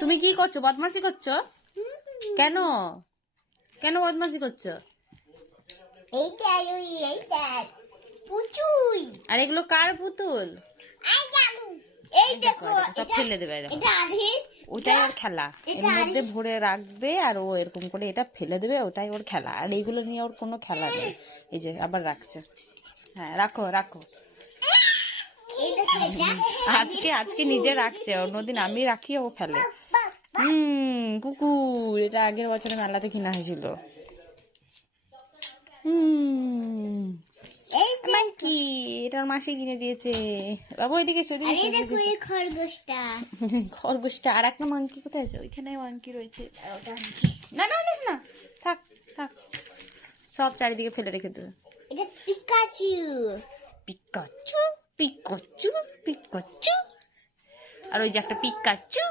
তুমি কি করছো? বদমাশি করছো কেন? কেন বদমাশি করছো? আর এগুলো কার পুতুল? সব ফেলে দেবে। ওটাই ওর খেলা, এর মধ্যে ভরে রাখবে আর ও এরকম করে এটা ফেলে দেবে, ওটাই ওর খেলা। আর এইগুলো নিয়ে ওর কোনো খেলা নেই। এই যে আবার রাখছে। হ্যাঁ, রাখো রাখো। আজকে নিজে রাখছে, অন্যদিন আমি রাখি ও ফেলে। কুকুর, এটা আগের বছরে মেলাতে কিনা হয়েছিল। কি এটা মাসি কিনে দিয়েছে। বাবু এদিকে খরগোশটা। আর একটা মাংকি কোথায় আছে? ওইখানে মাংকি রয়েছে। না না না, থাক থাক, সব চারিদিকে ফেলে রেখে দেবে। এটা পিকাচু পিকাচু পিকাচু পিকাচু। আর ওই যে একটা পিকাচু।